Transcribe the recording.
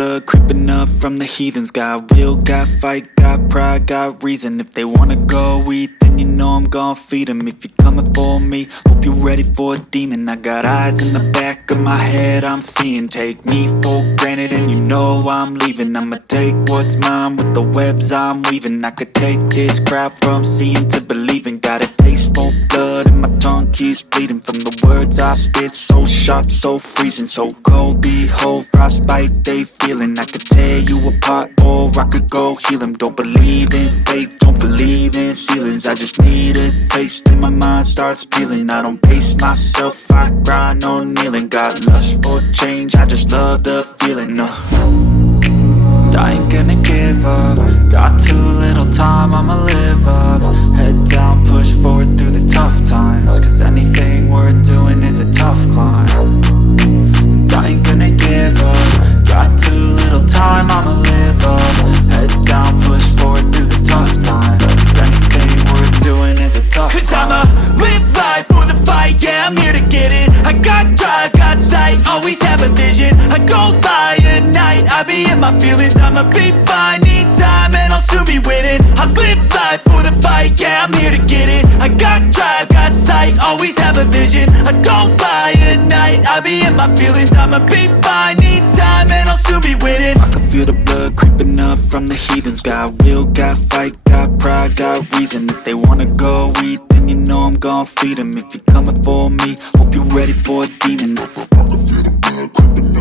blood creeping up from the heathens. Got will, got fight, got pride, got reason. If they wanna go eat, then you know I'm gon' feed them. If you're coming for me, hope you're ready for a demon. I got eyes in the back of my head, I'm seeing. Take me for granted and you know I'm leaving. I'ma take what's mine with the webs I'm weaving. I could take this crowd from seeing to believing. Got a taste for blood and my tongue keeps bleeding from the words I spit. So sharp, so freezing, so cold. Behold, frostbite they feeling. I could tear you apart or I could go heal them. Don't believe in fate, don't believe in ceilings. I just need a taste and my mind starts peeling. I don't pace myself, I grind on kneeling. Got lust for change, I just love the feeling. I ain't gonna give up. Got too little time, I'ma live up. Head down, push forward through the tough times. Cause anything worth doing is a tough climb. And I ain't gonna give up. Got too little time, I'ma live up. Head down, push forward through the tough times. Cause anything worth doing is a tough climb. Cause I'ma live life for the fight, yeah, I'm here to get it. I got drive, got sight, always have a vision. I don't lie at night, I be in my feelings. I'ma be fine, need time and I'll soon be winning. I live life for the fight, yeah, I'm here to get it. I got drive, got sight, always have a vision. I don't lie at night, I be in my feelings. I'ma be fine, need time and I'll soon be winning. I can feel the blood creeping up from the heathens. Got will, got fight, got pride, got reason. If they wanna go eat, then you know I'm gon' feed them. If you're coming for me, hope you're ready for a demon. I can feel the blood creeping up